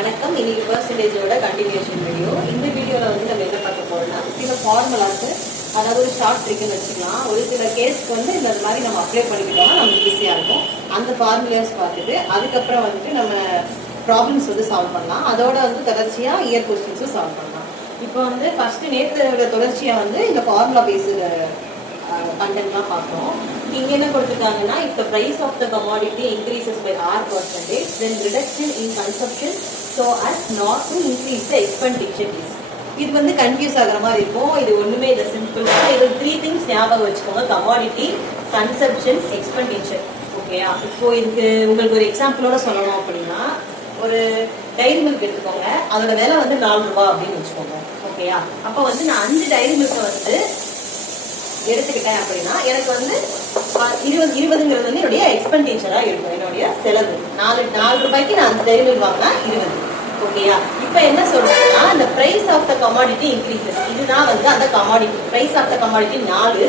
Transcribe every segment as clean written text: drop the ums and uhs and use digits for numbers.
வணக்கம். இன்னைக்கு பெர்சன்டேஜோட continuation video. இந்த வீடியோவில் வந்து நம்ம என்ன பார்க்க போறோம்னா சில ஃபார்முலாஸ், அதாவது ஒரு ஷார்ட் ட்ரிக்னு வச்சுக்கலாம். ஒரு சில கேஸ்க்கு வந்து இந்த மாதிரி நம்ம அப்ளை பண்ணிக்கிட்டோம்னா நமக்கு ஈஸியாக இருக்கும். அந்த ஃபார்முலாஸ் பார்த்துட்டு அதுக்கப்புறம் வந்துட்டு நம்ம ப்ராப்ளம்ஸ் வந்து சால்வ் பண்ணலாம். அதோட வந்து தொடர்ச்சியாக இயர் கொஸ்டின்ஸும் சால்வ் பண்ணலாம். இப்போ வந்து ஃபர்ஸ்ட் நேற்றோட தொடர்ச்சியாக வந்து இந்த ஃபார்முலா பேஸ்டு கண்டென்ட்லாம் பார்த்தோம். இங்க என்ன கொடுத்துருக்காங்கன்னா, if the price of the commodity increases by R%, then reduction in consumption so as not to increase the expenditure is. இது வந்து கன்ஃபியூஸ் ஆகிற மாதிரி இருக்கும். இது ஒண்ணுமே இல்லை, சிம்பிள் தான். இது 3 things ஞாபகம் வச்சுக்கோங்க: கமாடிட்டி, கன்சப்ஷன், எக்ஸ்பெண்டிச்சர். ஓகேயா? இப்போ இதுக்கு உங்களுக்கு ஒரு எக்ஸாம்பிளோட சொல்லணும் அப்படின்னா, ஒரு டைரி மில்க் எடுத்துக்கோங்க. அதோட விலை வந்து 4 ரூபாய் அப்படின்னு வச்சுக்கோங்க. ஓகேயா? அப்போ வந்து நான் 5 டைரி மில்கை வந்து எடுத்துக்கிட்டேன் அப்படின்னா எனக்கு வந்து 20ங்கிறது வந்து என்னுடைய எக்ஸ்பெண்டிச்சரா இருக்கும், என்னுடைய செலவு. 4 ரூபாய்க்கு நான் 5 டைரி மில்க் வாங்கினா 20. ஓகேயா? இப்ப என்ன சொல்றேன்னா, இந்த price of the commodity increases. இதுதான் வந்து அந்த commodity. Price of the commodity 4,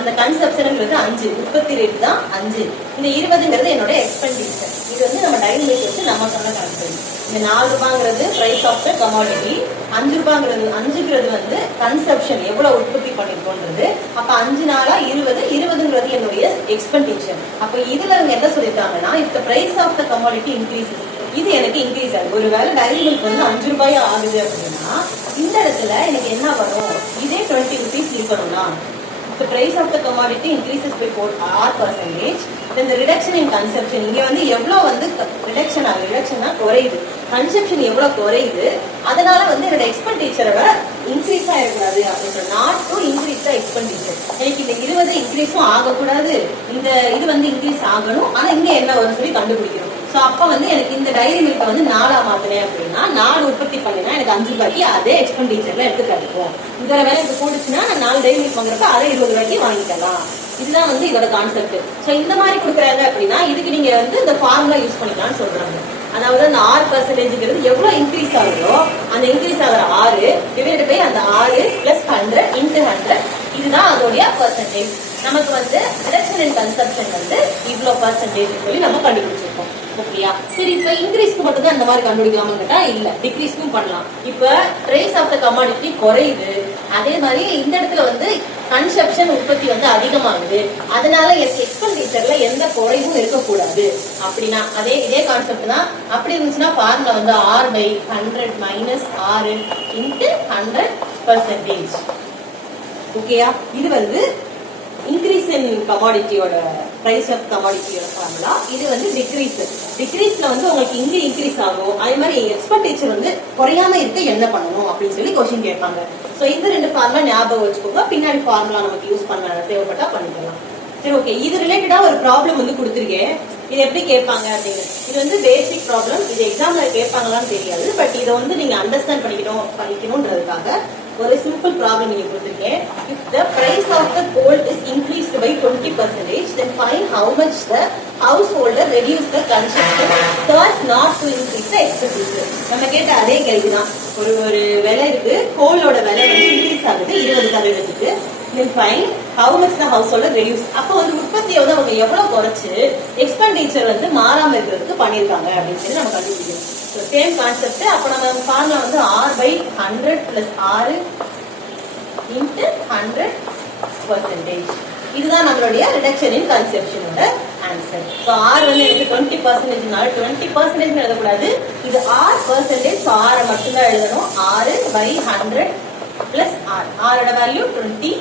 அந்த கன்சப்ஷன்ங்கிறது 5, உற்பத்தி ரேட் தான் 5. இந்த 20ங்கிறது என்னோட எக்ஸ்பெண்டிச்சர். இது வந்து நம்ம டைரி மில்க் வச்சு நம்ம சொன்ன கணக்கு. இந்த 4 ரூபாங்கிறது பிரைஸ் ஆஃப் த கமாடிட்டி, 5 ரூபாங்கிறது 5ங்கிறது வந்து கன்சப்ஷன், எவ்வளவு உற்பத்தி பண்ணிருக்கோன்றது. அப்ப 5 நாளா 20, 20ங்கிறது என்னுடைய எக்ஸ்பெண்டிச்சர். அப்ப இதுல அவங்க என்ன சொல்லிருக்காங்கன்னா, if the price of the commodity increases, இது எனக்கு இன்க்ரீஸ் ஆகுது. ஒருவேளை டைரி மில்க் வந்து 5 ரூபாய் ஆகுது அப்படின்னா இந்த இடத்துல எனக்கு என்ன வரும்? இதே 20 rupees இருக்கணும்னா, the price of the commodity increases by 4%, then the reduction in consumption, இங்க வந்து எவ்வளவு வந்து ரிடக்ஷன் ஆகுது? ரிடக்ஷன்னா குறையுது. கன்சப்ஷன் எவ்வளவு குறையுது, அதனால வந்து என்னோட எக்ஸ்பெண்டிச்சரோட இன்க்ரீஸ் ஆகிடக்கூடாது அப்படின்னு, not to increase the expenditure. எனக்கு இந்த 20 இன்க்ரீஸும் ஆகக்கூடாது, இந்த இது வந்து இன்க்ரீஸ் ஆகணும். ஆனா இங்க என்ன வரும் சொல்லி கண்டுபிடிக்கணும். ஸோ அப்போ வந்து எனக்கு இந்த டைரி மில்கை வந்து 4 மாத்தினேன் அப்படின்னா, 4 உற்பத்தி பண்ணினா எனக்கு 5 ரூபாய்க்கு அதே எக்ஸ்பெண்டிச்சர்ல எடுத்து கிடைக்கும். இதோட வேலை எனக்கு கூடுச்சுன்னா நான் 4 டைரி மில்க் வாங்குறப்ப அதை 20 ரூபாய்க்கு வாங்கிக்கலாம். இதுதான் வந்து இதோட கான்செப்ட். ஸோ இந்த மாதிரி கொடுக்குறாங்க அப்படின்னா இதுக்கு நீங்க வந்து இந்த ஃபார்முலா யூஸ் பண்ணிக்கலாம்னு சொல்றாங்க. அதாவது அந்த R%ங்கிறது எவ்வளவு இன்க்ரீஸ் ஆகுதோ அந்த இன்க்ரீஸ் ஆகிற 6 டிவைட் பை அந்த 6 பிளஸ் 100 இன்டு 100, இதுதான் அதோடைய பர்சன்டேஜ். நமக்கு வந்து ரிடக்ஷன் இன் கன்சப்ஷன் வந்து இவ்வளோ பர்சன்டேஜ் சொல்லி நம்ம கண்டுபிடிச்சிருக்கோம். ஓகேயா? சரி, இப்ப இன்க்ரீஸ்க்கு மட்டும் தான் இந்த மாதிரி கண்டுபிடிக்கலாம்னு கேட்டா இல்ல, டிக்ரீஸ்க்கும் பண்ணலாம். இப்ப பிரைஸ் ஆஃப் த கமாடிட்டி குறையுது, அதே மாதிரி இந்த இடத்துல வந்து கன்சப்ஷன் உற்பத்தி வந்து அதிகமாகுது, அதனால எக்ஸ்பெண்டிச்சர்ல எந்த குறைவும் இருக்கக்கூடாது அப்படின்னா இதே கான்செப்ட் தான். அப்படி இருந்துச்சுன்னா ஃபார்முலா வந்து R/100 மைனஸ் 6 இன்ட்டு 100%. ஓகேயா? இது வந்து இன்க்ரீஸ் இன் கமாடிட்டியோட பிரைஸ் ஆஃப் கமாடிட்டியோட ஃபார்முலா. இது வந்து டிக்ரீஸ்ல வந்து உங்களுக்கு இங்க இன்க்ரீஸ் ஆகும். அதே மாதிரி எக்ஸ்பெண்டிச்சர் வந்து குறையாம இருக்க என்ன பண்ணணும் அப்படின்னு சொல்லி கொஸ்டின் கேட்பாங்க. ஸோ இந்த 2 ஃபார்முலா ஞாபகம் வச்சுக்கோங்க. பின்னாடி ஃபார்முலா நமக்கு யூஸ் பண்ண தேவைப்பட்டா பண்ணிக்கலாம். சரி, ஓகே. இது ரிலேட்டடா ஒரு ப்ராப்ளம் வந்து கொடுத்துருக்கேன். இது எப்படி கேட்பாங்க அப்படின்னு. இது வந்து பேசிக் ப்ராப்ளம். இது எக்ஸாம்ல கேட்பாங்களான்னு தெரியாது. பட் இதை வந்து நீங்க அண்டர்ஸ்டாண்ட் பண்ணிக்கணும்ன்றதுக்காக ஒரு சிம்பிள் ப்ராப்ளம் நீங்க கொடுத்துருக்கேன். if the price of the gold is increased by 20%, then find how much the householder reduce the consumption so as not to increase the expenditure. நம்ம கேட்ட அதே கேள்விதான். ஒரு விலை இருக்கு, கோலோட விலை வந்து இன்க்ரீஸ் ஆகுது 20%. then find how much the householder reduce. அப்போ வந்து உற்பத்தியை வந்து அவங்க எவ்வளவு குறைச்சு எக்ஸ்பெண்டிச்சர் வந்து மாறாம இருக்கிறதுக்கு பண்ணிருக்காங்க அப்படின்னு சொல்லி நம்ம கண்டுபிடிக்கணும். Same concept. அப்ப நம்ம ஃபார்முலா வந்து R/100 பிளஸ் 6 இன்ட்டு 100%. இதுதான் நம்மளுடைய ரிடக்ஷன் இன் கன்சப்ஷனோட ஆன்சர். ஸோ R வந்து எனக்கு 20%, 20% எழுதக்கூடாது, இது R%. ஸோ R மட்டும்தான் எழுதணும். 6/100 பிளஸ் R. R ஓட வேல்யூ 20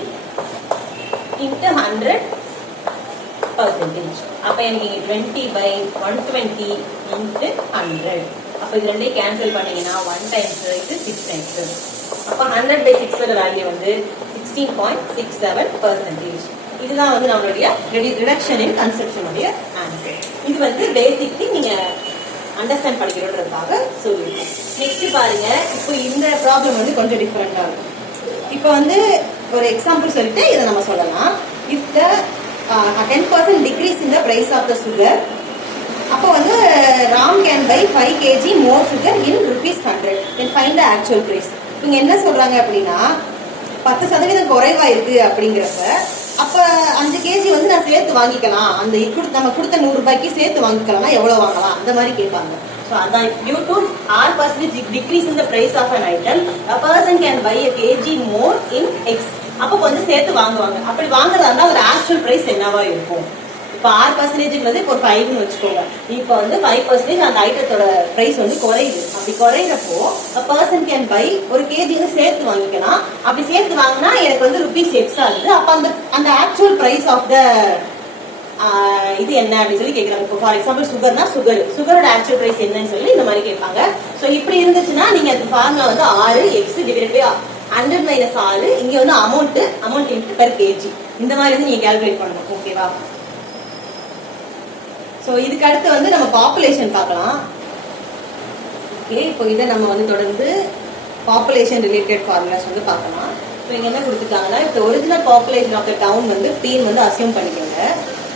இன்ட்டு 100%. அப்ப எனக்கு 20/120 இன்ட்டு 100. அப்ப இது ரெண்டையும் கேன்சல் பண்ணீங்கன்னா 1 டைம்ஸ் இது 6 டைம்ஸ். அப்ப 100/6 வேல்யூ வந்து 16.67%. இதுதான் வந்து நம்மளுடைய ரிடக்ஷன் இன் கன்சப்ஷனுடைய ஆன்சர். இது வந்து பேசிக்லி நீங்க அண்டர்ஸ்டாண்ட் பண்ணிக்கிறதுக்காக சொல்லியிருக்கோம். நெக்ஸ்ட் பாருங்க. இப்போ இந்த ப்ராப்ளம் வந்து கொஞ்சம் டிஃபரெண்டா இருக்கும். இப்போ வந்து ஒரு எக்ஸாம்பிள் சொல்லிட்டு இதை நம்ம சொல்லலாம். if the 10% decrease in the price of the sugar, அப்போ வந்து Ram can buy 5 kg more sugar in ₹100, then find the actual price. இவங்க என்ன சொல்றாங்க அப்படின்னா 10% குறைவா இருக்கு அப்படிங்கிறப்ப அப்ப 5 kg வந்து நான் சேர்த்து வாங்கிக்கலாம், அந்த நம்ம கொடுத்த 100 ரூபாய்க்கு சேர்த்து வாங்கிக்கலாம்னா எவ்வளவு வாங்கலாம் அந்த மாதிரி கேட்பாங்க. So அதான் due to R% decrease in the price of an item, a person can buy a kg more in X. அப்ப கொஞ்சம் சேர்த்து வாங்குவாங்க. அப்படி வாங்குறதா இருந்தா ஒரு ஆக்சுவல் பிரைஸ் என்னவா இருக்கும்? இப்போ R%ங்கிறது இப்போ 5ன்னு வச்சுக்கோங்க. இப்போ வந்து 5% அந்த ஐட்டத்தோட பிரைஸ் வந்து குறையுது. அப்படி குறையிறப்போ a person can buy ஒரு கேஜி சேர்த்து வாங்கிக்கலாம். அப்படி சேர்த்து வாங்கினா எனக்கு வந்து ₹X ஆகுது. அப்ப அந்த ஆக்சுவல் பிரைஸ் ஆஃப் த இது என்ன அப்படின்னு சொல்லி கேட்கறாங்க. இப்போ ஃபார் எக்ஸாம்பிள் சுகர்னா சுகரோட ஆக்சுவல் பிரைஸ் என்னன்னு சொல்லி இந்த மாதிரி கேட்பாங்க. ஸோ இப்படி இருந்துச்சுன்னா நீங்க அந்த ஃபார்முலா வந்து 6x டிவைடட் பை 100 மைனஸ் 6 இங்க வந்து அமௌண்ட் இன்ட்டு பெர் கேஜி இந்த மாதிரி வந்து நீங்க கால்குலேட் பண்ணணும். ஓகேவா? ஸோ இதுக்கு அடுத்து வந்து நம்ம பாப்புலேஷன் பார்க்கலாம். ஓகே, இப்போ இதை நம்ம வந்து தொடர்ந்து பாப்புலேஷன் ரிலேட்டட் ஃபார்முலாஸ் வந்து பார்க்கலாம். இப்போ இங்க என்ன கொடுத்துட்டாங்கன்னா இப்போ original population of the town வந்து பீன் வந்து அசியூம் பண்ணிக்கோங்க.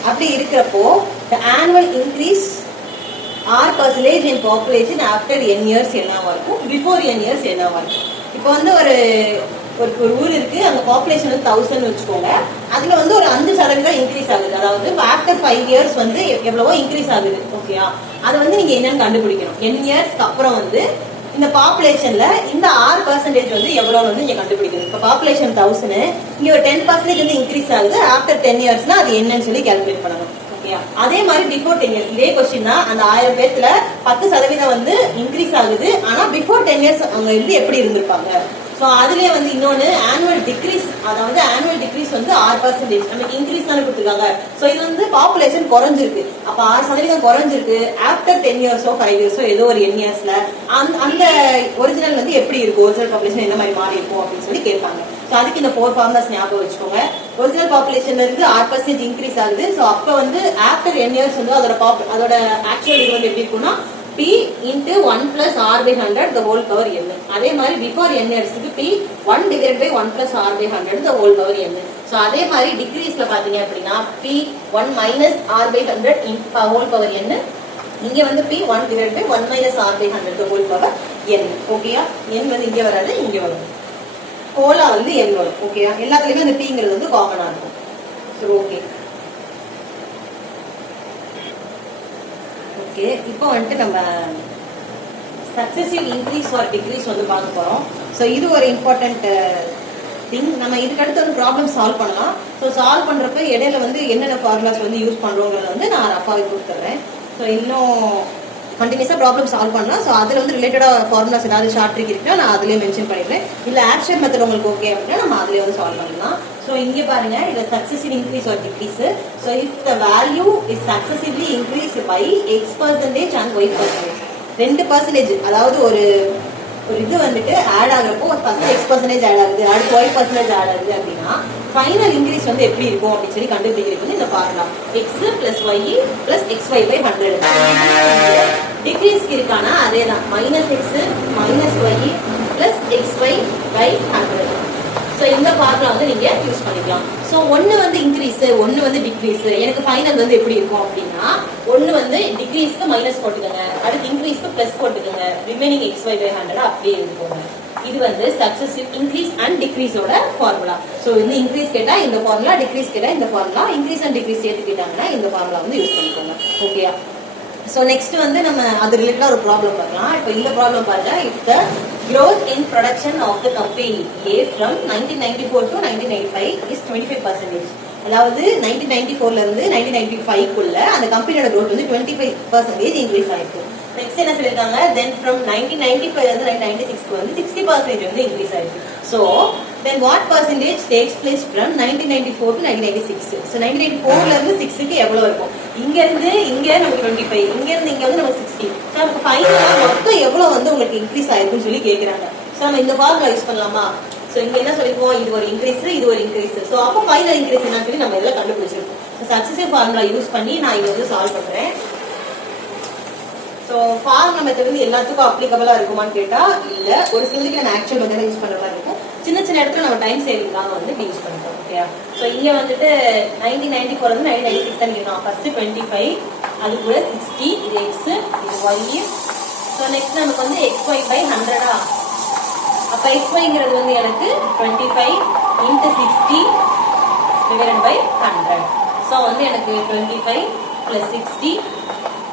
அப்படி இருக்கிறப்போ the annual increase R% in population after n years என்னவா இருக்கும், before n years என்னவா இருக்கும். இப்போ வந்து ஒரு ஊர் இருக்கு, அங்க பாப்புலேஷன் வந்து 1000 வச்சுக்கோங்க. அதுல வந்து ஒரு 5% இன்க்ரீஸ் ஆகுது. அதாவது ஆஃப்டர் 5 இயர்ஸ் வந்து எவ்வளவோ இன்க்ரீஸ் ஆகுது. ஓகேயா? அதை வந்து நீங்க என்னன்னு கண்டுபிடிக்கணும். n இயர்ஸ்க்கு அப்புறம் வந்து இந்த பாப்புலேஷன்ல இந்த R% வந்து எவ்வளவு வந்து நீங்க கண்டுபிடிக்கணும். இப்போ பாப்புலேஷன் 1000, இங்க ஒரு 10% வந்து இன்க்ரீஸ் ஆகுது. ஆஃப்டர் 10 இயர்ஸ்னா அது என்னன்னு சொல்லி கால்குலேட் பண்ணணும். ஓகேயா? அதே மாதிரி பிஃபோர் 10 இயர்ஸ் இதே கொஸ்டின் தான். அந்த 1000 பேர்த்துல 10% வந்து இன்க்ரீஸ் ஆகுது. ஆனா பிஃபோர் 10 இயர்ஸ் அவங்க இருந்து எப்படி இருந்திருப்பாங்க. ஸோ அதுலயே வந்து இன்னொன்னு ஆனுவல் டிக்ரீஸ், அதாவது ஆனுவல் டிக்ரீஸ் வந்து R% நமக்கு இன்க்ரீஸ் தானே கொடுத்துருக்காங்க. ஸோ இது வந்து பாப்புலேஷன் குறைஞ்சிருக்கு. அப்ப 6% குறைஞ்சிருக்கு. ஆஃப்டர் 10 இயர்ஸோ 5 இயர்ஸோ ஏதோ ஒரு n இயர்ஸ்ல அந்த ஒரிஜினல் வந்து எப்படி இருக்கும், ஒரிஜினல் பாப்புலேஷன் என்ன மாதிரி மாறி இருக்கும் அப்படின்னு சொல்லி கேட்பாங்க. ஸோ அதுக்கு இந்த 4 ஃபார்முலாஸ் ஞாபகம் வச்சுக்கோங்க. ஒரிஜினல் பாப்புலேஷன்ல இருந்து R% இன்க்ரீஸ் ஆகுது. ஸோ அப்ப வந்து ஆஃப்டர் n இயர்ஸ் வந்து அதோட ஆக்சுவல் இது வந்து எப்படி இருக்கும்னா P into 1 plus R by 100 the whole power n. அதே மாதிரி before n yearsக்கு P 1 divided by 1 plus R by 100 the whole power n. So அதே மாதிரி டிக்ரீஸ்ல பாத்தீங்க அப்படின்னா P 1 minus R by 100 into whole power n. இங்க வந்து P 1 divided by 1 minus R by 100 the whole power n. ஓகேயா? n வந்து இங்க வராது, இங்க வரும். ஹோலா வந்து n வரும். ஓகேயா? எல்லாத்துலயுமே அந்த Pங்கிறது வந்து காமனா இருக்கும். So okay. இப்போ வந்துட்டு நம்ம சக்சசிவ் இன்க்ரீஸ் ஆர் டிக்ரீஸ் வந்து பார்க்க போறோம். ஸோ இது ஒரு இம்பார்ட்டன்ட் திங். நம்ம இதுக்கு அடுத்து வந்து ப்ராப்ளம் சால்வ் பண்ணலாம். ஸோ சால்வ் பண்றப்ப இடையில வந்து என்னென்ன ஃபார்முலாஸ் வந்து யூஸ் பண்றோங்கிறத வந்து நான் ரஃபாவே கொடுத்துட்றேன். ஸோ இன்னும் கண்டினியூஸா ப்ராப்ளம் சால்வ் பண்ணலாம். ஸோ அதுல வந்து ரிலேட்டடா ஃபார்முலாஸ் ஏதாவது ஷார்ட் ட்ரிக் இருக்குன்னா நான் அதுலயே மென்ஷன் பண்ணிடுறேன். இல்ல ஆக்சுவல் மெத்தட் உங்களுக்கு ஓகே அப்படின்னா நம்ம அதுலயே வந்து சால்வ் பண்ணலாம். So இங்க பாருங்க, இது successive increase or decrease. So if the value is successively increased by X% and Y%, 2%, அதாவது ஒரு இது வந்துட்டு ஆட் ஆகுறப்போ ஃபர்ஸ்ட் X% ஆட் ஆகுது, அடுத்து Y% ஆட் ஆகுது அப்படின்னா ஃபைனல் இன்க்ரீஸ் வந்து எப்படி இருக்கும் அப்படின்னு சொல்லி கண்டுபிடிக்கிறது இந்த formula X plus Y plus XY by 100. டிக்ரீஸ்க்கு இருக்கானா அதேதான் -X minus Y plus XY by 100. So இந்த ஃபார்முலா வந்து நீங்க யூஸ் பண்ணிக்கலாம். ஸோ ஒன்னு வந்து இன்க்ரீஸ், ஒன்னு வந்து டிக்ரீஸ். எனக்கு ஃபைனல் வந்து எப்படி இருக்கும் அப்படின்னா ஒன்னு வந்து டிக்ரீஸ்க்கு மைனஸ் போட்டுக்கோங்க, அடுத்து இன்க்ரீஸ்க்கு பிளஸ் போட்டுக்கோங்க, ரிமைனிங் XY by 100 அப்படியே இருக்குங்க. இது வந்து சக்சசிவ் இன்க்ரீஸ் அண்ட் டிக்ரீஸோட ஃபார்முலா. ஸோ இந்த இன்க்ரீஸ் கேட்டா இந்த ஃபார்முலா, டிக்ரீஸ் கேட்டா இந்த ஃபார்முலா, இன்க்ரீஸ் அண்ட் டிக்ரீஸ் சேர்த்துக்கிட்டாங்கன்னா இந்த ஃபார்முலா வந்து யூஸ் பண்ணிக்கோங்க. ஓகேயா? ஸோ நெக்ஸ்ட் வந்து நம்ம அது ரிலேட்டடா ஒரு ப்ராப்ளம் பார்க்கலாம். இப்போ இந்த ப்ராப்ளம் பாருங்க. If the growth in production of the company A from 1994 to 1995 is 25%. அதாவது 1994ல இருந்து 1995 குள்ள அந்த கம்பெனியோட growth வந்து 25% இன்க்ரீஸ் ஆயிருக்கு. நெக்ஸ்ட் என்ன சொல்லிருக்காங்க, then from 1995 இருந்து 1996 வந்து 60% வந்து இன்க்ரீஸ் ஆயிருக்கு. So then what percentage takes place from 1994 to 1996? So 1994ல இருந்து 6க்கு எவ்வளவு இருக்கும்? இங்க இருந்து இங்க நமக்கு 25, இங்க இருந்து இங்க வந்து நமக்கு 60. So நமக்கு ஃபைனலா மொத்தம் எவ்வளவு வந்து உங்களுக்கு இன்க்ரீஸ் ஆயிருக்குன்னு சொல்லி கேக்குறாங்க. So நம்ம இந்த ஃபார்முலா யூஸ் பண்ணலாமா? So இங்க என்ன சொல்லிருக்கோம், இது ஒரு இன்க்ரீஸ், இது ஒரு இன்க்ரீஸ். So அப்ப ஃபைனல் இன்க்ரீஸ் என்னன்னு சொல்லி நம்ம இதெல்லாம் கண்டுபிடிச்சிருக்கோம். So சக்சசிவ் ஃபார்முலா யூஸ் பண்ணி நான் இங்க வந்து சால்வ் பண்றேன். ஸோ ஃபார்முலா மெத்தட் வந்து எல்லாத்துக்கும் அப்ளிகபிளா இருக்குமான்னு கேட்டா இல்ல, ஒரு சிலருக்கு நம்ம ஆக்சுவல் மெத்தட் யூஸ் பண்ற மாதிரி இருக்கும். சின்ன சின்ன இடத்துல நம்ம டைம் சேவிங்காக வந்து யூஸ் பண்ணிப்போம். ஓகே? ஸோ இங்க வந்துட்டு 1994 வந்து 1996 தான் இருக்கும். ஃபர்ஸ்ட் 25, அது கூட 60, இது எக்ஸ், இது ஒய். ஸோ நெக்ஸ்ட் நமக்கு வந்து XY by 100. அப்ப XYங்கிறது வந்து எனக்கு 25 into 60 divided by 100. ஸோ வந்து எனக்கு 25 plus 60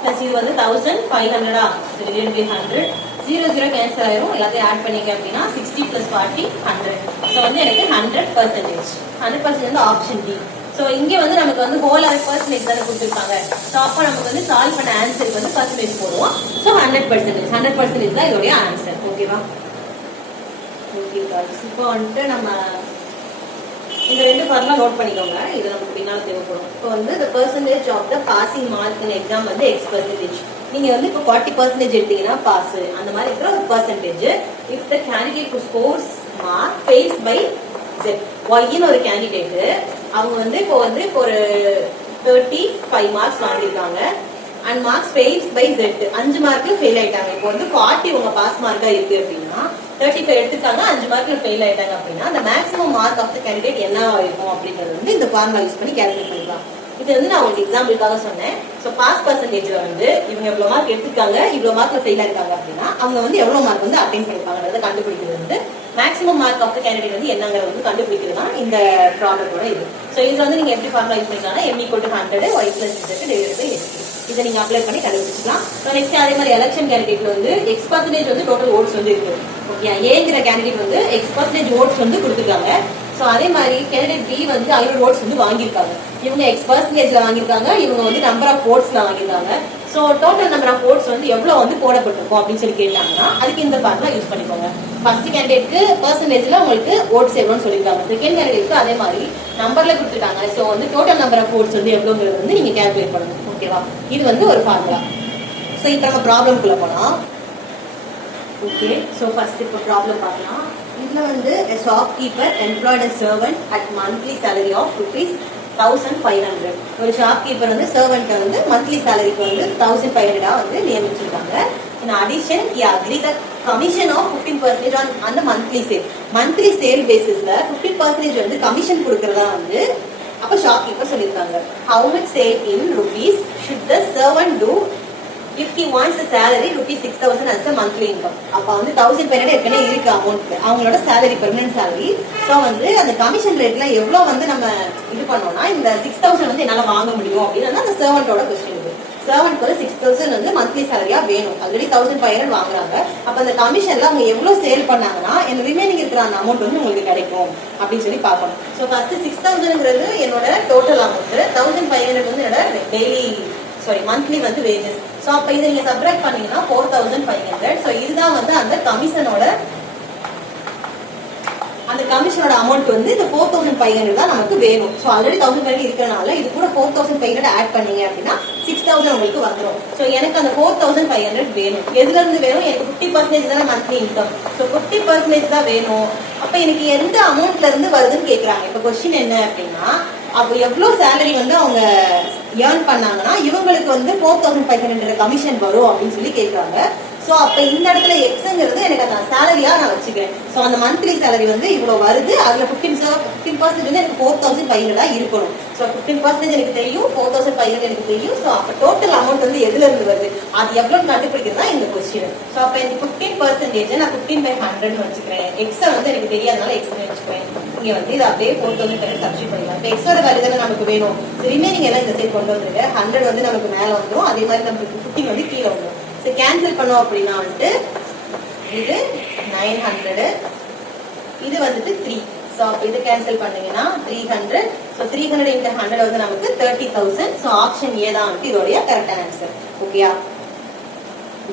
பிளஸ் இது வந்து 1500 டிவைடட் பை 100 0 கேன்சல் ஆயிரும் எல்லாத்தையும் ஆட் பண்ணிக்க அப்படின்னா 60 plus 40 100 ஸோ வந்து எனக்கு 100% வந்து ஆப்ஷன் டி ஸோ இங்கே வந்து நமக்கு வந்து ஹோல் 100% தானே கொடுத்துருக்காங்க ஸோ அப்போ நமக்கு வந்து சால்வ் பண்ண ஆன்சருக்கு வந்து பர்சன்டேஜ் போடுவோம் ஸோ 100% தான் இதோடைய ஆன்சர் ஓகேவா ஓகே இப்போ வந்துட்டு நம்ம இந்த ரெண்டு ஃபார்முலா நோட் பண்ணிக்கோங்க இது நமக்கு பின்னால் தேவைப்படும் இப்போ வந்து the percentage of the passing mark in exam வந்து x%. நீங்க வந்து இப்போ 40% எடுத்தீங்கன்னா பாஸ் அந்த மாதிரி இருக்கிற ஒரு percentage if the candidate who scores mark fails by z y ன்னு ஒரு கேண்டிடேட் அவங்க வந்து இப்போ ஒரு 35 மார்க்ஸ் வாங்கியிருக்காங்க and marks fails by z 5 மார்க்ல ஃபெயில் ஆயிட்டாங்க இப்போ வந்து 40 உங்க பாஸ் மார்க்கா இருக்கு அப்படின்னா 35 எடுத்துக்காங்க 5 மார்க்ல ஃபெயில் ஆயிட்டாங்க அப்படின்னா அந்த maximum mark of the candidate என்னவா இருக்கும் அப்படிங்கறது வந்து இந்த ஃபார்முலா யூஸ் பண்ணி கால்குலேட் பண்ணிக்கலாம் இது வந்து நான் உங்களுக்கு எக்ஸாம்பிளுக்காக சொன்னேன் ஸோ பாஸ் பர்சன்டேஜ்ல வந்து இவங்க எவ்வளவு மார்க் எடுத்துக்காங்க இவ்வளவு மார்க்ல ஃபெயில் ஆயிருக்காங்க அப்படின்னா அவங்க வந்து எவ்வளவு மார்க் வந்து அட்டைன் பண்ணிருப்பாங்கன்றத கண்டுபிடிக்கிறது வந்து maximum mark of the candidate வந்து என்னங்கிறத வந்து கண்டுபிடிக்கிறது தான் இந்த ப்ராப்ளத்தோட இது ஸோ இதுல வந்து நீங்க எப்படி ஃபார்முலா யூஸ் பண்ணிக்கலாம் m = 100 y + z divided by x இதை நீங்க அப்ளை பண்ணி கண்டுபிடிச்சிக்கலாம் ஸோ நெக்ஸ்ட் அதே மாதிரி எலெக்ஷன் கேண்டிடேட்ல வந்து x% வந்து டோட்டல் ஓட்ஸ் வந்து இருக்கு ஓகே ஏங்கிற கேண்டிடேட் வந்து x% ஓட்ஸ் வந்து கொடுத்துருக்காங்க ஸோ அதே மாதிரி கேண்டிடேட் பி வந்து 500 ஓட்ஸ் வந்து வாங்கியிருக்காங்க இவங்க x%ல வாங்கியிருக்காங்க இவங்க வந்து நம்பர் ஆஃப் ஓட்ஸ்ல வாங்கியிருக்காங்க so total number of votes வந்து எவ்வளவு வந்து போடப்பட்டிருக்கும் அப்படின்னு சொல்லி கேட்டாங்கன்னா அதுக்கு இந்த ஃபார்முலா யூஸ் பண்ணிக்கோங்க ஃபர்ஸ்ட் கேண்டிடேட்க்கு பர்சன்டேஜ்ல உங்களுக்கு ஓட்ஸ் எவ்வளோன்னு சொல்லியிருக்காங்க செகண்ட் கேண்டிடேட்க்கு அதே மாதிரி நம்பர்ல கொடுத்துருக்காங்க ஸோ வந்து டோட்டல் நம்பர் ஆஃப் ஓட்ஸ் வந்து எவ்வளோங்கிறது வந்து நீங்க கால்குலேட் பண்ணணும் ஓகேவா இது வந்து ஒரு ஃபார்முலா ஸோ இப்போ நம்ம ப்ராப்ளம்குள்ள போலாம் ஓகே ஸோ ஃபர்ஸ்ட் இப்போ ப்ராப்ளம் பார்க்கலாம் இதுல வந்து a shopkeeper employed a servant at monthly salary of ₹1500 ஒரு ஷாப்கீப்பர் வந்து சர்வெண்ட் வந்து மந்த்லி சாலரிக்கு வந்து 1500 வந்து நியமிச்சிருக்காங்க in addition he agreed the commission of 15% on the monthly sale basisல 15% வந்து கமிஷன் கொடுக்கறதா வந்து அப்ப ஷாப்கீப்பர் சொல்லிருக்காங்க how much sale in rupees should the servant do if he wants a salary ₹6,000 as a monthly income அப்ப வந்து 1500 ஏற்கனவே இருக்கு amount அவங்களோட salary பெர்மனன்ட் salary சோ வந்து அந்த கமிஷன் ரேட்ல எவ்வளவு வந்து நம்ம இது பண்ணோம்னா இந்த 6000 வந்து என்னால வாங்க முடியும் அப்படின்னா அந்த சர்வெண்டோட क्वेश्चन இது சர்வெண்ட்க்கு வந்து 6000 வந்து மந்த்லி சாலரியா வேணும் ஆல்ரெடி 1500 வாங்குறாங்க அப்ப அந்த கமிஷன்ல அவங்க எவ்வளவு சேல் பண்ணாங்கன்னா இந்த ரிமைனிங் இருக்கிற அந்த அமௌண்ட் வந்து உங்களுக்கு கிடைக்கும் அப்படின்னு சொல்லி பார்க்கணும் சோ ஃபர்ஸ்ட் 6000ங்கிறது என்னோட டோட்டல் அமௌண்ட் 1500 வந்து என்னோட டெய்லி மந்த்லி வந்து வேஜஸ் சோ அப்ப இதை நீங்க சப்ட்ராக்ட் பண்ணீங்கன்னா 4500 சோ இதுதான் வந்து அந்த கமிஷனோட அமௌண்ட் வந்து இந்த 4500 தான் நமக்கு வேணும் சோ ஆல்ரெடி 1500 இருக்கறனால இது கூட 4500 ஆட் பண்ணீங்க அப்படின்னா 6000 உங்களுக்கு வந்துரும் சோ எனக்கு அந்த 4500 வேணும் எதுல இருந்து வேணும் எனக்கு 50% தான மந்த்லி இன்கம் சோ 50% தான் வேணும் அப்ப எனக்கு எந்த அமௌண்ட்ல இருந்து வருதுன்னு கேக்குறாங்க இப்ப क्वेश्चन என்ன அப்படின்னா அப்ப எவ்வளவு salary வந்து அவங்க ஏர்ன் பண்ணாங்கன்னா இவங்களுக்கு வந்து 4500 கமிஷன் வரும் அப்படின்னு சொல்லி கேக்குறாங்க சோ அப்ப இந்த இடத்துல எக்ஸ்ங்கிறது எனக்கு அந்த சாலரியா நான் வச்சுக்கிறேன் சோ அந்த மந்த்லி சாலரி வந்து இவ்வளவு வருது அதுல 15% வந்து எனக்கு 4500 இருக்கணும் சோ 15% எனக்கு தெரியும் 4500 எனக்கு தெரியும் சோ அப்ப டோட்டல் அமௌண்ட் வந்து எதுல இருந்து வருது அது எவ்வளவு கண்டுபிடிக்கிறதா இந்த क्वेश्चन சோ அப்ப இந்த 15% நான் 15/100 வச்சுக்கிறேன் எக்ஸ் வந்து எனக்கு தெரியாதனால எக்ஸ் வச்சுக்கிறேன் இங்க வந்து இது அப்படியே 4500 சப்ஸ்டிட் பண்ணிடலாம் இப்ப எக்ஸோட வேல்யூ தானே நமக்கு வேணும் ரிமைனிங் எல்லாம் இந்த சைடு கொண்டு வந்துருங்க 100 வந்து நமக்கு மேல வந்துரும் அதே மாதிரி நமக்கு 15 வந்து கீழே வந்துரும் சோ கேன்சல் பண்ணோம் அப்படின்னா வந்து இது 900 இது வந்துட்டு 3 சோ இது கேன்சல் பண்ணீங்கன்னா 300 சோ 300 into 100 வந்து நமக்கு 30000 சோ ஆப்ஷன் ஏ தான் வந்து இதோட கரெக்ட் ஆன்சர் ஓகேயா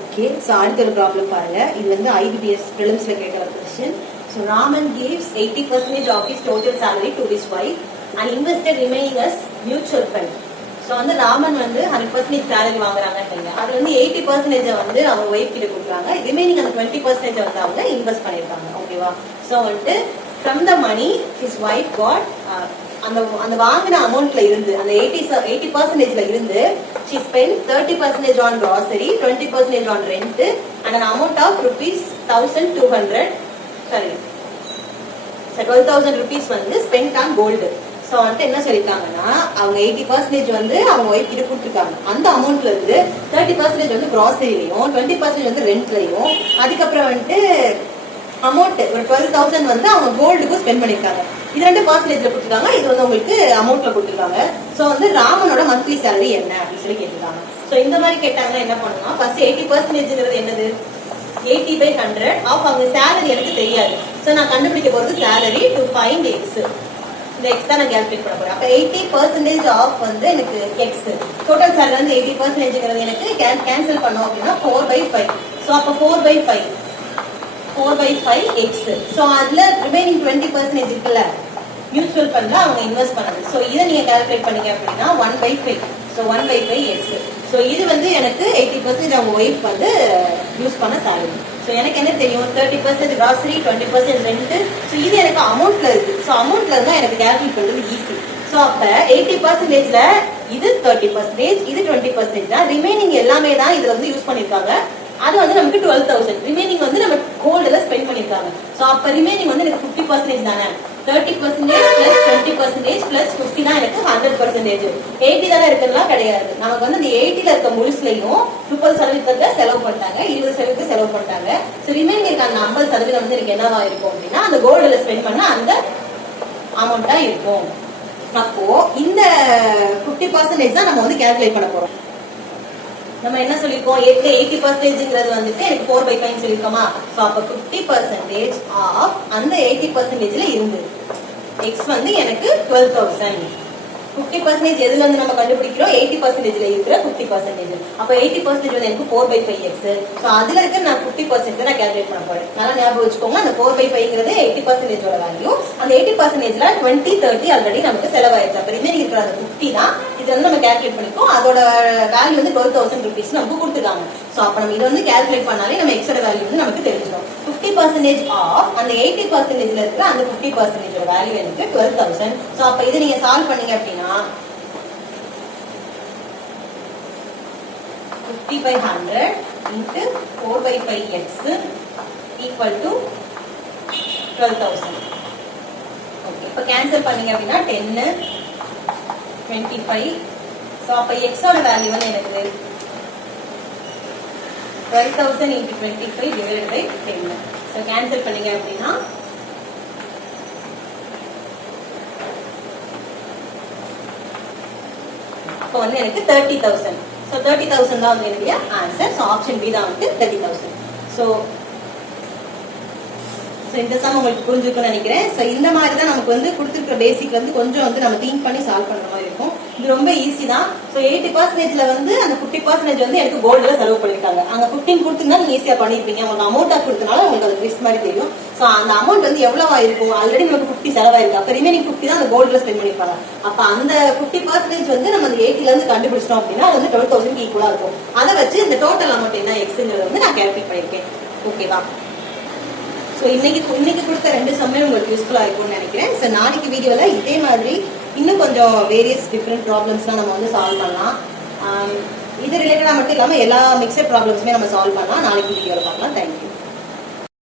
ஓகே சோ அடுத்த ஒரு ப்ராப்ளம் பாருங்க இது வந்து IBPS prelims-ல கேட்ட ஒரு question so Raman gives 80% of his total salary to his wife and invested remaining as mutual fund so வந்து ராமன் வந்து 100% salary வாங்குறாங்கன்னு அது வந்து 80% வந்து அவங்க வைஃப் கிட்ட கொடுக்குறாங்க ரிமைனிங் அந்த 20% வந்து அவங்க இன்வெஸ்ட் பண்ணிருக்காங்க ஓகேவா சோ வந்து from the money his wife got அந்த வாங்கின அமௌண்ட்ல இருந்து அந்த 80%ல இருந்து she spent 30% on grocery 20% on rent and an amount of ₹1200 sorry 12000 rupees வந்து spent on gold சோ வந்து என்ன சொல்லிருக்காங்கன்னா அவங்க 80% வந்து அவங்க ஒய்ஃப் கிட்ட கொடுத்துருக்காங்க அந்த அமௌண்ட்ல இருந்து 30% வந்து கிராசரிலையும் 20% வந்து ரெண்ட்லயும் அதுக்கப்புறம் வந்துட்டு அமௌண்ட் ஒரு 12000 வந்து அவங்க கோல்டுக்கும் ஸ்பெண்ட் பண்ணிருக்காங்க இது 2% கொடுத்துருக்காங்க இது வந்து உங்களுக்கு அமௌண்ட்ல கொடுத்துருக்காங்க சோ வந்து ராமனோட மந்த்லி சேலரி என்ன அப்படின்னு சொல்லி கேட்டிருக்காங்க சோ இந்த மாதிரி கேட்டாங்கன்னா என்ன பண்ணலாம், ஃபர்ஸ்ட் 80% என்னது 80/100 ஆஃப் அவங்க salary எனக்கு தெரியாது. சோ நான் கண்டுபிடிக்க போறது salary to find x. இந்த x தான் நான் கால்குலேட் பண்ண போறேன். அப்ப 80% ஆஃப் வந்து எனக்கு x. டோட்டல் salary வந்து 80%ங்கிறது எனக்கு கேன்சல் பண்ணோம் அப்படினா 4/5. சோ அப்ப 4/5 x. சோ அதுல ரிமைனிங் 20% இருக்குல்ல மியூச்சுவல் ஃபண்ட்ல அவங்க இன்வெஸ்ட் பண்ணது. சோ இத நீங்க கால்குலேட் பண்ணீங்க அப்படினா 1/5. So 1/5 x. சோ இது வந்து எனக்கு 80% அவங்க வைஃப் வந்து யூஸ் பண்ண salary. சோ எனக்கு என்ன தெரியும், 30% grocery, 20% rent. சோ இது எனக்கு அமௌண்ட்ல இருக்கு. சோ அமௌண்ட்ல இருந்தா எனக்கு கால்குலேட் பண்றது ஈஸி. சோ அப்ப 80%ல இது 30%, இது 20% தான். ரிமைனிங் எல்லாமே தான் இதுல வந்து யூஸ் பண்ணிருக்காங்க. அது வந்து நமக்கு 12,000. ரிமைனிங் வந்து நம்ம கோல்ட்ல ஸ்பெண்ட் பண்ணிருக்காங்க. சோ அப்ப ரிமைனிங் வந்து எனக்கு 50% தானே. 30% plus 20% plus 50 தான் எனக்கு 100%. 80 தானே இருக்குலாம் கிடையாது. நமக்கு வந்து இந்த 80ல இருக்க முழுசுலயும் 30% செலவு பண்ணிட்டாங்க, 20% செலவு பண்ணிட்டாங்க. சோ ரிமைனிங் இருக்க அந்த 50% வந்து எனக்கு என்னவா இருக்கும் அப்படின்னா அந்த கோல்ட்ல ஸ்பெண்ட் பண்ண அந்த அமௌண்டா இருக்கும். அப்போ இந்த 50% தான் நம்ம வந்து கால்குலேட் பண்ண போறோம். நம்ம என்ன சொல்லிருக்கோம், 80%ங்கிறது வந்துட்டு எனக்கு 4/5 சொல்லிருக்கோமா. சோ அப்ப 50% ஆஃப் அந்த 80%ல இருந்து x வந்து எனக்கு 12,000. 50% எதுல இருந்து நம்ம கண்டுபிடிக்கிறோம், 80%ல இருக்கிற 50%. அப்ப 80% வந்து எனக்கு 4/5x. சோ அதுல இருக்க நான் 50% நான் கால்குலேட் பண்ண போறேன். நல்லா ஞாபகம் வச்சுக்கோங்க, அந்த 4/5ங்கிறது 80% ஓட வேல்யூ. அந்த 80%ல 20, 30 ஆல்ரெடி நமக்கு செலவாயிருச்சு. அப்ப ரிமைனிங் இருக்கிற அந்த 50 தான் இது வந்து நம்ம கால்குலேட் பண்ணிக்கோம். அதோட வேல்யூ வந்து 12,000 rupees நமக்கு கொடுத்துருக்காங்க. சோ அப்ப நம்ம இதை வந்து கால்குலேட் பண்ணாலே நம்ம எக்ஸோட வேல்யூ வந்து நமக்கு தெரிஞ்சிடும். 50% ஆஃப் அந்த 80%ல இருக்கிற அந்த 50% ஓட வேல்யூ எனக்கு 12,000. சோ அப்ப இதை நீங்க சால்வ் பண்ணீங்க அப்படின்னா 50/100 into 4/5x equal to 12,000. Okay, இப்ப கேன்சல் பண்ணீங்க அப்படின்னா 10, 25. சோ அப்ப x ஓட வேல்யூ வந்து எனக்கு 12,000 into 25 divided by 10. So cancel பண்ணீங்க அப்படின்னா அப்ப வந்து எனக்கு 30,000. சோ 30,000 தான் வந்து என்னுடைய ஆன்சர். சோ ஆப்ஷன் பி தான் வந்து 30,000. சோ இந்த சம் உங்களுக்கு புரிஞ்சுக்கும்னு நினைக்கிறேன். சோ இந்த மாதிரி தான் நமக்கு வந்து கொடுத்துருக்க பேசிக் வந்து கொஞ்சம் வந்து நம்ம திங்க் பண்ணி சால்வ் பண்ற மாதிரி இருக்கும். இது ரொம்ப ஈஸி தான். சோ 80%ல வந்து அந்த 50% வந்து எனக்கு கோல்ட்ல செலவு பண்ணிருக்காங்க. அங்க 15 கொடுத்தீங்கன்னா நீங்க ஈஸியா பண்ணிருப்பீங்க. உங்களுக்கு அமௌண்டா கொடுத்தனால உங்களுக்கு அது ரிஸ்க் மாதிரி தெரியும். சோ அந்த அமௌண்ட் வந்து எவ்வளவா இருக்கும், ஆல்ரெடி நமக்கு 50 செலவாயிருக்கு. அப்ப ரிமைனிங் 50 தான் அந்த கோல்ட்ல ஸ்பெண்ட் பண்ணிருப்பாங்க. அப்ப அந்த 50% வந்து நம்ம அந்த 80ல இருந்து கண்டுபிடிச்சிட்டோம் அப்படின்னா அது வந்து 12,000 ஈக்குவலா இருக்கும். அதை வச்சு இந்த டோட்டல் அமௌண்ட் என்ன எக்ஸ்ங்கிறது வந்து நான் கால்குலேட் பண்ணிருக்கேன். ஓகேவா? ஸோ இன்னைக்கு கொடுத்த 2 சம்மே உங்களுக்கு யூஸ்ஃபுல்லாக இருக்கும்னு நினைக்கிறேன். ஸோ நாளைக்கு வீடியோவில் இதே மாதிரி இன்னும் கொஞ்சம் வேரியஸ் டிஃப்ரெண்ட் ப்ராப்ளம்ஸ்லாம் நம்ம வந்து சால்வ் பண்ணலாம். இது ரிலேட்டடாக மட்டும் இல்லாமல் எல்லா மிக்சட் ப்ராப்ளம்ஸுமே நம்ம சால்வ் பண்ணலாம். நாளைக்கு வீடியோவில் பார்க்கலாம். தேங்க்யூ.